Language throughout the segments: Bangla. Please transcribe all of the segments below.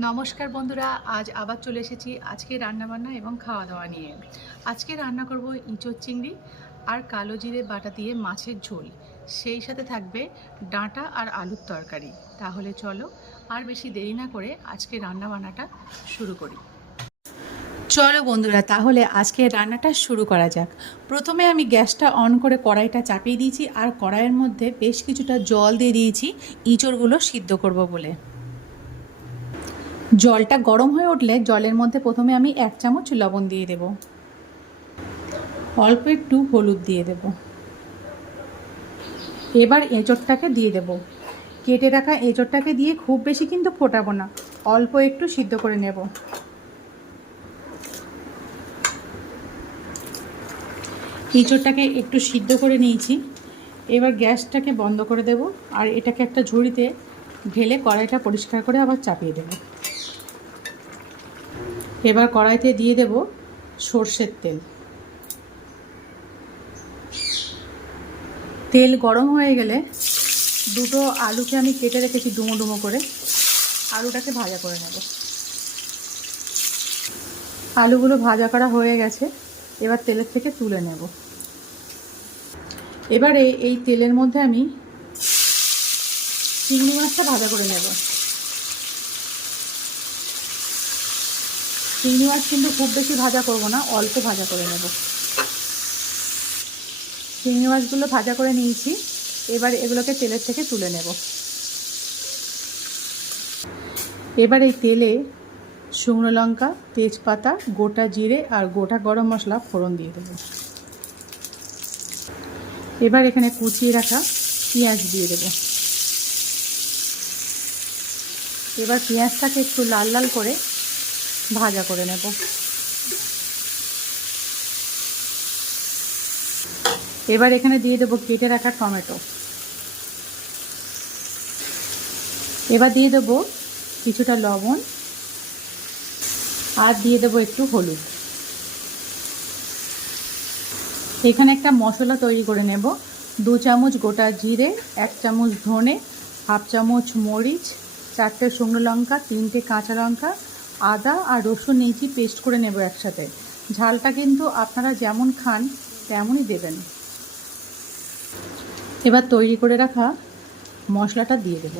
নমস্কার বন্ধুরা, আজ আবার চলে এসেছি আজকে রান্নাবান্না এবং খাওয়া দাওয়া নিয়ে। আজকে রান্না করব ইঁচড় চিংড়ি আর কালো জিরে বাটা দিয়ে মাছের ঝোল, সেই সাথে থাকবে ডাঁটা আর আলুর তরকারি। তাহলে চলো আর বেশি দেরি না করে আজকে রান্নাবান্নাটা শুরু করি। চলো বন্ধুরা, তাহলে আজকে রান্নাটা শুরু করা যাক। প্রথমে আমি গ্যাসটা অন করে কড়াইটা চাপিয়ে দিয়েছি আর কড়াইয়ের মধ্যে বেশ কিছুটা জল দিয়ে দিয়েছি ইঁচড়গুলো সিদ্ধ করব বলে। জলটা গরম হয়ে উঠলে জলের মধ্যে প্রথমে আমি 1 চামচ লবণ দিয়ে দেব, অল্প একটু হলুদ দিয়ে দেব। এবার এঁচড়টাকে দিয়ে দেব। কেটে রাখা এঁচড়টাকে দিয়ে খুব বেশি কিন্তু ফোটাবো না, অল্প একটু সিদ্ধ করে নেব। এঁচড়টাকে একটু সিদ্ধ করে নিয়েছি। এবার গ্যাসটাকে বন্ধ করে দেব আর এটাকে একটা ঝুড়িতে ঢেলে কড়াইটা পরিষ্কার করে আবার চাপিয়ে দেব। এবার কড়াইতে দিয়ে দেব সর্ষের তেল। তেল গরম হয়ে গেলে দুটো আলুকে আমি কেটে রেখেছি ডুমো ডুমো করে, আলুটাকে ভাজা করে নেব। আলুগুলো ভাজা করা হয়ে গেছে, এবার তেলের থেকে তুলে নেব। এবারে এই তেলের মধ্যে আমি চিংড়ি মাছটা ভাজা করে নেব। চিংড়ি মাছ কিন্তু খুব বেশি ভাজা করব না, অল্প ভাজা করে নেব। চিংড়ি মাছগুলো ভাজা করে নিয়েছি, এবার এগুলোকে তেলের থেকে তুলে নেব। এবার এই তেলে শুকনো লঙ্কা, তেজপাতা, গোটা জিরে আর গোটা গরম মশলা ফোড়ন দিয়ে দেব। এবার এখানে কুচিয়ে রাখা পেঁয়াজ দিয়ে দেব। এবার পেঁয়াজটাকে একটু লাল লাল করে ভাজা করে নেব। এবার এখানে দিয়ে দেব কেটে রাখা টমেটো। এবার দিয়ে দেব কিছুটা লবণ আর দিয়ে দেব একটু হলুদ। এখানে একটা মশলা তৈরি করে নেব। 2 চামচ গোটা জিরে, 1 চামচ ধনে, হাফ চামচ মরিচ, 4টে শুকনো লঙ্কা, 3টে কাঁচা লঙ্কা, আদা আর রসুন নিয়েছি, পেস্ট করে নেব একসাথে। ঝালটা কিন্তু আপনারা যেমন খান তেমনই দেবেন। এবার তৈরি করে রাখা মশলাটা দিয়ে দেব।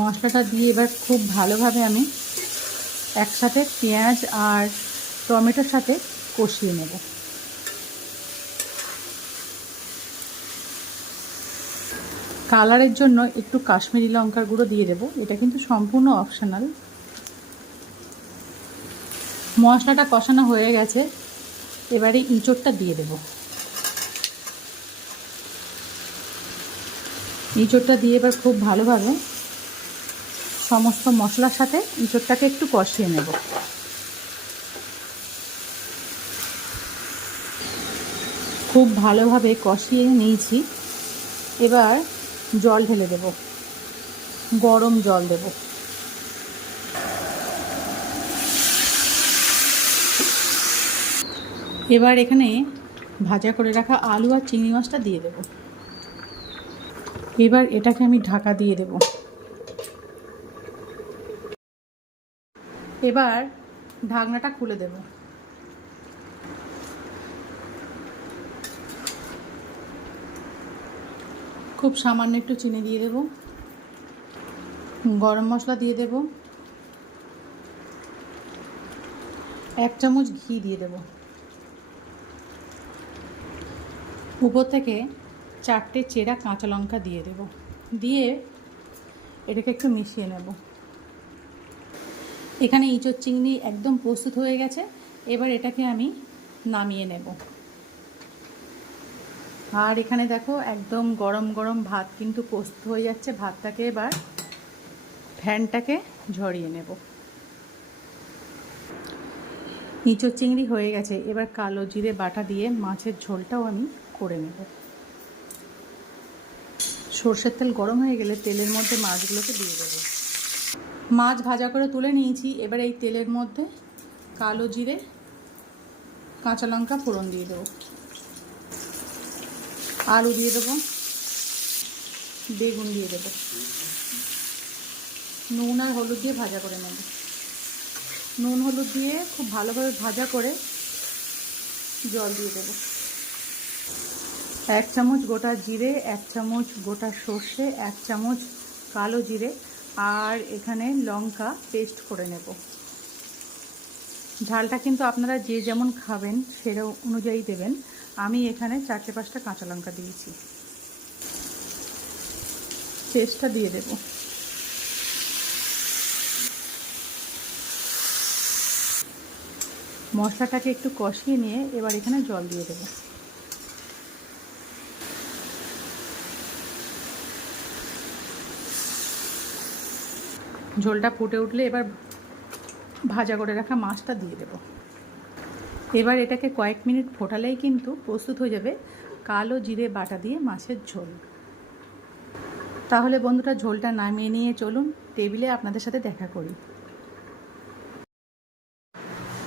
মশলাটা দিয়ে এবার খুব ভালোভাবে আমি একসাথে পেঁয়াজ আর টমেটোর সাথে কষিয়ে নেব। কালারের জন্য একটু কাশ্মীরি লঙ্কার গুঁড়ো দিয়ে দেব, এটা কিন্তু সম্পূর্ণ অপশনাল। মশলাটা কষানো হয়ে গেছে, এবারে ইঁচড়টা দিয়ে দেব। ইঁচড়টা দিয়ে এবার খুব ভালোভাবে সমস্ত মশলার সাথে ইঁচড়টাকে একটু কষিয়ে নেব। খুব ভালোভাবে কষিয়ে নিয়েছি, এবার জল ঢেলে দেব, গরম জল দেব। এবার এখানে ভাজা করে রাখা আলু আর চিংড়ি মাছটা দিয়ে দেব। এবার এটাকে আমি ঢাকা দিয়ে দেব। এবার ঢাকনাটা খুলে দেব। খুব সামান্য একটু চিনি দিয়ে দেব, গরম মশলা দিয়ে দেব, 1 চামচ ঘি দিয়ে দেব। উপর থেকে 4টে চেরা কাঁচা লঙ্কা দিয়ে দেব। দিয়ে এটাকে একটু মিশিয়ে নেব। এখানে ইঁচড় চিংড়ি একদম প্রস্তুত হয়ে গেছে, এবার এটাকে আমি নামিয়ে নেব। আর এখানে দেখো একদম গরম গরম ভাত কিন্তু প্রস্তুত হয়ে যাচ্ছে। ভাতটাকে এবার ফ্যানটাকে ঝরিয়ে নেব। ইঁচড় চিংড়ি হয়ে গেছে, এবার কালো জিরে বাটা দিয়ে মাছের ঝোলটাও আমি করে নেব। সর্ষের তেল গরম হয়ে গেলে তেলের মধ্যে মাছগুলোকে দিয়ে দেবো। মাছ ভাজা করে তুলে নিয়েছি, এবার এই তেলের মধ্যে কালো জিরে, কাঁচা লঙ্কা ফোড়ন দিয়ে দেবো। আলু দিয়ে দেবো, বেগুন দিয়ে দেবো, নুন আর হলুদ দিয়ে ভাজা করে নেব। নুন হলুদ দিয়ে খুব ভালোভাবে ভাজা করে জল দিয়ে দেব। 1 চামচ গোটা জিরে, 1 চামচ গোটা সর্ষে, 1 চামচ কালো জিরে আর এখানে লঙ্কা পেস্ট করে নেব। ঝালটা কিন্তু আপনারা যে যেমন খাবেন সেটা অনুযায়ী দেবেন। আমি এখানে 4-5টা কাঁচা লঙ্কা দিয়েছি। পেস্টটা দিয়ে দেব। মশলাটাকে একটু কষিয়ে নিয়ে এবার এখানে জল দিয়ে দেব। ঝোলটা ফুটে উঠলে এবার ভাজা করে রাখা মাছটা দিয়ে দেব। এবার এটাকে কয়েক মিনিট ফোটালেই কিন্তু প্রস্তুত হয়ে যাবে কালো জিরে বাটা দিয়ে মাছের ঝোল। তাহলে বন্ধুরা ঝোলটা নামিয়ে নিয়ে চলুন টেবিলে আপনাদের সাথে দেখা করি।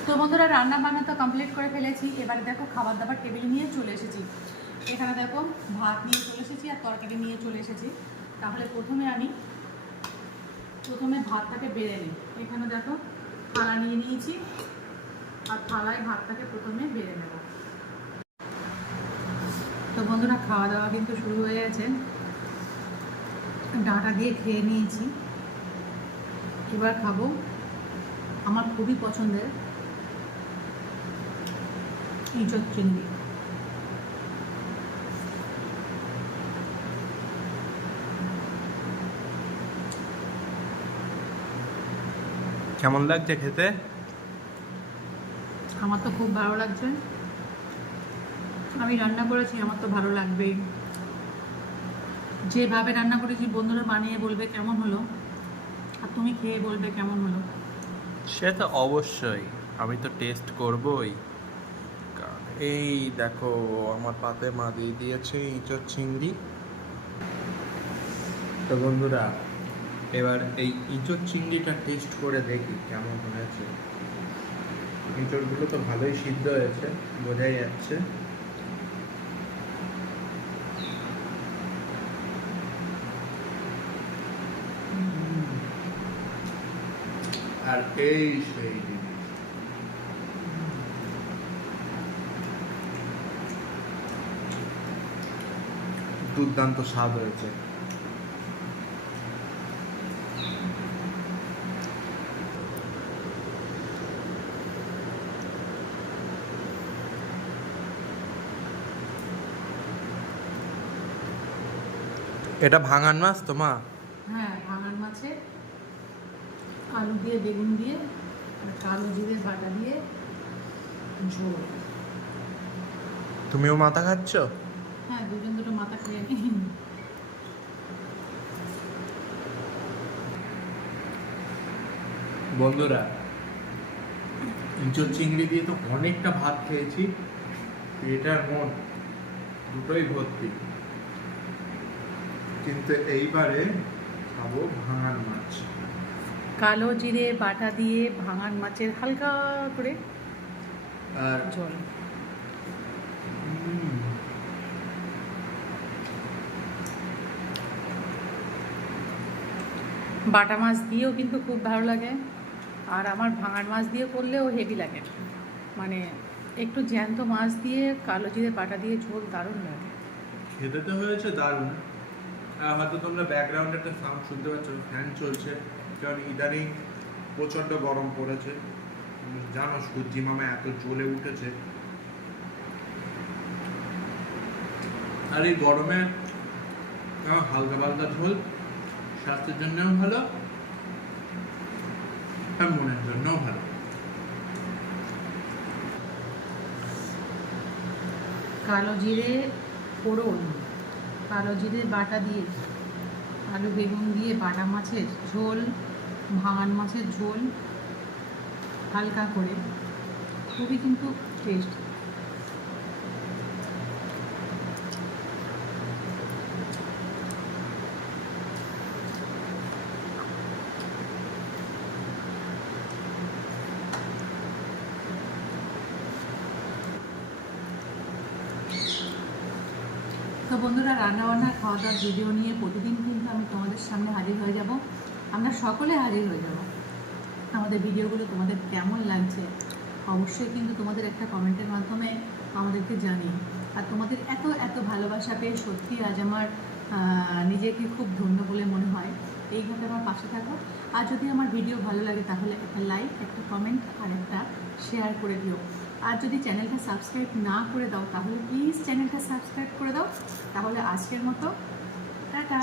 তো বন্ধুরা রান্না বান্না তো কমপ্লিট করে ফেলেছি। এবারে দেখো খাবার দাবার টেবিলে নিয়ে চলে এসেছি। এখানে দেখো ভাত নিয়ে চলে এসেছি আর তরকারি নিয়ে চলে এসেছি। তাহলে প্রথমে ভাতটাকে বেড়ে নিই। এখানে দেখো থালা নিয়ে নিয়েছি আর থালায় ভাতটাকে প্রথমে বেড়ে নেব। তো বন্ধুরা খাওয়া দাওয়া কিন্তু শুরু হয়ে গেছে। ডাঁটা দিয়ে খেয়ে নিয়েছি। এবার খাবো আমার খুবই পছন্দের ইঁচড় চিংড়ি। কেমন লাগছে খেতে? আমার তো খুব ভালো লাগছে। আমি রান্না করেছি, আমার তো ভালো লাগবেই। যেভাবে রান্না করেছি বন্ধুরা বানিয়ে বলবে কেমন হলো, আর তুমি খেয়ে বলবে কেমন হলো। সে তো অবশ্যই, আমি তো টেস্ট করবই। এই দেখো আমার পাতে মা দিয়ে দিয়েছে ইঁচড় চিংড়ি। তো বন্ধুরা এবার এই ইঁচড় চিংড়িটা টেস্ট করে দেখি কেমন হয়েছে। ইঁচড়গুলো তো ভালোই সিদ্ধ হয়েছে, বোঝাই যাচ্ছে। আর এই সেই জিনিস, দুর্দান্ত স্বাদ হয়েছে। এটা ভাঙান মাছ তো মা? হ্যাঁ, ভাঙান মাছে আলু দিয়ে বেগুন দিয়ে আর কালো জিরে বাটা দিয়ে ঝোল। তুমিও মাথা খাচ্ছ? হ্যাঁ, দুটো মাথা খেয়ে নিই। বন্ধুরা ইঁচড় চিংড়ি দিয়ে তো অনেকটা ভাত খেয়েছি, পেটার মন দুটোই ভর্তি। কিন্তু এইবারে খাবো ভাঙান মাছ। কালো জিরে বাটা দিয়ে ভাঙান মাছের হালকা করে আর ঝোল। বাটা মাছ দিয়েও কিন্তু খুব ভালো লাগে, আর আমার ভাঙান মাছ দিয়ে করলেও হেভি লাগে। মানে একটু জ্যান্ত মাছ দিয়ে কালো জিরে বাটা দিয়ে ঝোল দারুণ লাগে। খেতে তো হয়েছে দারুণ। হয়তো তোমরা ব্যাকগ্রাউন্ডে একটা সাউন্ড শুনতে পাচ্ছ, ফ্যান চলছে, কারণ ইদানিং প্রচণ্ড গরম পড়েছে। জানো সূর্যি মামা এত জ্বলে উঠেছে, আর এই গরমে হালকা পাতলা ঝোল স্বাস্থ্যের জন্যও ভালো আর মনের জন্যও ভালো। কালো জিরে ফোড়ন, কালো জিরে বাটা দিয়ে আলু বেগুন দিয়ে বাটা মাছের ঝোল, ভাঙান মাছের ঝোল হালকা করে, খুবই কিন্তু টেস্ট। তো বন্ধুরা রান্নাবান্না খাওয়া দাওয়ার ভিডিও নিয়ে প্রতিদিন কিন্তু আমি তোমাদের সামনে হাজির হয়ে যাব। আমরা সকলে হাজির হয়ে যাব। আমাদের ভিডিওগুলো তোমাদের কেমন লাগছে অবশ্যই কিন্তু তোমাদের একটা কমেন্টের মাধ্যমে আমাদেরকে জানিও। আর তোমাদের এত এত ভালোবাসা পেয়ে সত্যি আজ আমার নিজেকে খুব ধন্য বলে মনে হয়। এইভাবে আমার পাশে থাকো। আর যদি আমার ভিডিও ভালো লাগে তাহলে একটা লাইক, একটা কমেন্ট আর একটা শেয়ার করে দিও। আর যদি চ্যানেলটা সাবস্ক্রাইব না করে দাও তাহলে প্লিজ চ্যানেলটা সাবস্ক্রাইব করে দাও। তাহলে আজকের মতো টাটা।